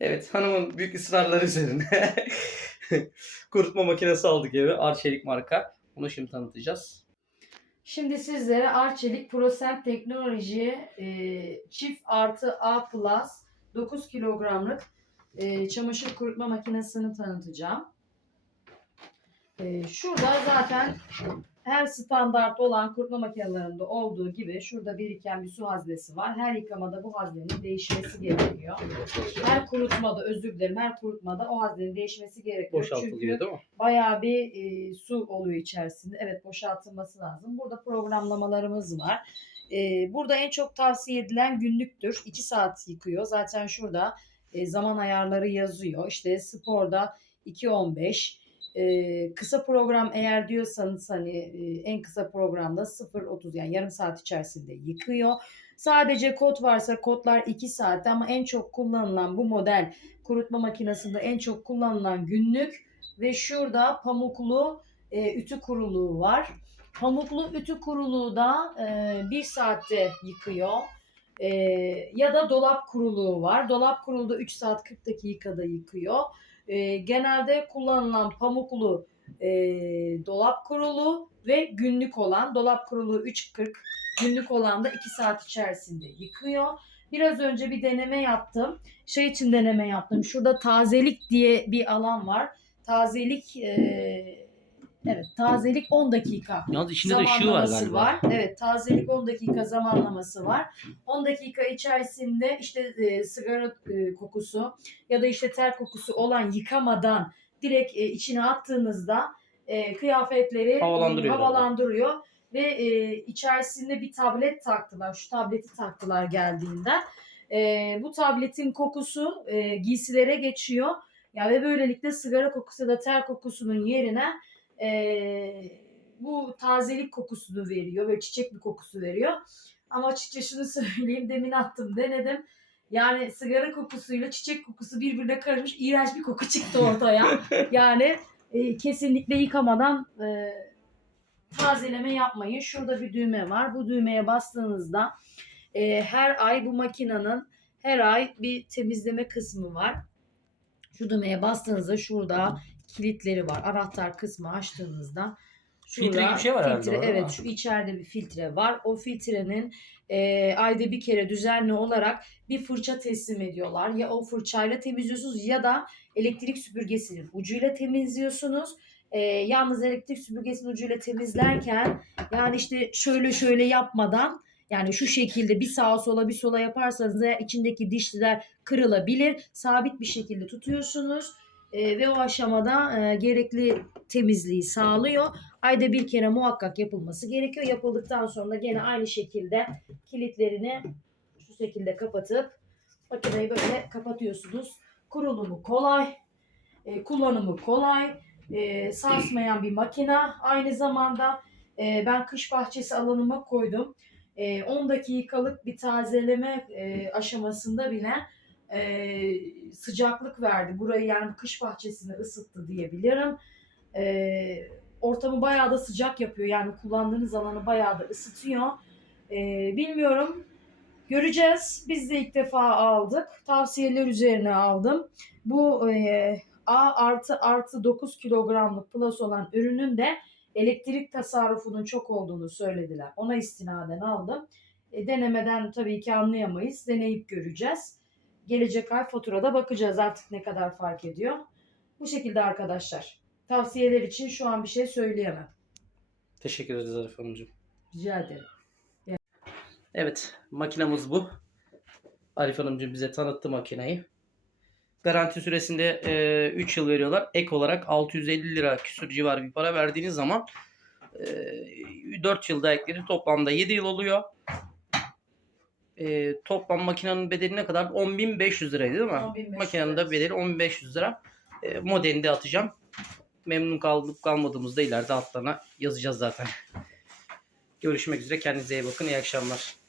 Evet hanımın büyük ısrarları üzerine kurutma makinesi aldık eve. Arçelik marka. Bunu şimdi tanıtacağız. Şimdi sizlere Arçelik ProSense Teknoloji e, çift artı A Plus 9 kilogramlık e, çamaşır kurutma makinesini tanıtacağım. E, şurada zaten her standart olan kurutma makinelerinde olduğu gibi şurada biriken bir su haznesi var. Her yıkamada bu haznenin değişmesi gerekiyor. Her kurutmada özür dilerim her kurutmada o haznenin değişmesi gerekiyor. Çünkü Boşaltılıyor değil mi? bayağı bir e, su oluyor içerisinde. Evet boşaltılması lazım. Burada programlamalarımız var. E, burada en çok tavsiye edilen günlüktür. 2 saat yıkıyor. Zaten şurada e, zaman ayarları yazıyor. İşte sporda 2.15. E, kısa program eğer diyorsanız hani e, en kısa programda 0.30 yani yarım saat içerisinde yıkıyor. Sadece kod varsa kodlar 2 saat ama en çok kullanılan bu model kurutma makinesinde en çok kullanılan günlük ve şurada pamuklu e, ütü kuruluğu var. Pamuklu ütü kuruluğu da e, bir saatte yıkıyor. E, ya da dolap kuruluğu var. Dolap kuruluğu da 3 saat 40 dakikada yıkıyor. E, genelde kullanılan pamuklu e, dolap kuruluğu ve günlük olan dolap kuruluğu 3.40 günlük olan da 2 saat içerisinde yıkıyor. Biraz önce bir deneme yaptım. Şey için deneme yaptım. Şurada tazelik diye bir alan var. Tazelik e, evet tazelik 10 dakika Yalnız içinde de ışığı var zamanlaması galiba. var. Evet tazelik 10 dakika zamanlaması var. 10 dakika içerisinde işte e, sigara e, kokusu ya da işte ter kokusu olan yıkamadan direkt e, içine attığınızda e, kıyafetleri Havalandırıyor e, havalandırıyor ve e, içerisinde bir tablet taktılar. Şu tableti taktılar geldiğinde. E, bu tabletin kokusu e, giysilere geçiyor. Ya ve böylelikle sigara kokusu da ter kokusunun yerine e, bu tazelik kokusunu veriyor ve çiçek bir kokusu veriyor. Ama açıkça şunu söyleyeyim demin attım denedim. Yani sigara kokusuyla çiçek kokusu birbirine karışmış iğrenç bir koku çıktı ortaya. yani e, kesinlikle yıkamadan e, tazeleme yapmayın. Şurada bir düğme var. Bu düğmeye bastığınızda e, her ay bu makinenin her ay bir temizleme kısmı var. Şu düğmeye bastığınızda şurada kilitleri var. Anahtar kısmı açtığınızda Filtre gibi bir şey var herhalde filtre, orada, Evet ama. şu içeride bir filtre var. O filtrenin e, ayda bir kere düzenli olarak bir fırça teslim ediyorlar. Ya o fırçayla temizliyorsunuz ya da elektrik süpürgesinin ucuyla temizliyorsunuz. E, yalnız elektrik süpürgesinin ucuyla temizlerken yani işte şöyle şöyle yapmadan yani şu şekilde bir sağa sola bir sola yaparsanız eğer içindeki dişliler kırılabilir. Sabit bir şekilde tutuyorsunuz e, ve o aşamada e, gerekli temizliği sağlıyor. Ayda bir kere muhakkak yapılması gerekiyor. Yapıldıktan sonra gene aynı şekilde kilitlerini şu şekilde kapatıp makineyi böyle kapatıyorsunuz. Kurulumu kolay, e, kullanımı kolay, e, sarsmayan bir makine. Aynı zamanda e, ben kış bahçesi alanıma koydum. E, 10 dakikalık bir tazeleme e, aşamasında bile e, sıcaklık verdi. Burayı yani kış bahçesini ısıttı diyebilirim. E, ortamı bayağı da sıcak yapıyor. Yani kullandığınız alanı bayağı da ısıtıyor. E, bilmiyorum. Göreceğiz. Biz de ilk defa aldık. Tavsiyeler üzerine aldım. Bu e, A artı artı 9 kilogramlık plus olan ürünün de elektrik tasarrufunun çok olduğunu söylediler. Ona istinaden aldım. E, denemeden tabii ki anlayamayız. Deneyip göreceğiz. Gelecek ay faturada bakacağız artık ne kadar fark ediyor. Bu şekilde arkadaşlar. Tavsiyeler için şu an bir şey söyleyemem. Teşekkür ederiz Arif Hanımcığım. Rica ederim. Evet makinamız bu. Arif Hanımcığım bize tanıttı makineyi. Garanti süresinde 3 yıl veriyorlar. Ek olarak 650 lira küsur civarı bir para verdiğiniz zaman e, 4 yılda ekleri toplamda 7 yıl oluyor. E, toplam makinenin bedeli ne kadar? 10.500 liraydı değil mi? 10.500 Makinenin de bedeli 10.500 lira. E, modelini de atacağım. Memnun kalıp kalmadığımızda ileride altlarına yazacağız zaten. Görüşmek üzere. Kendinize iyi bakın. İyi akşamlar.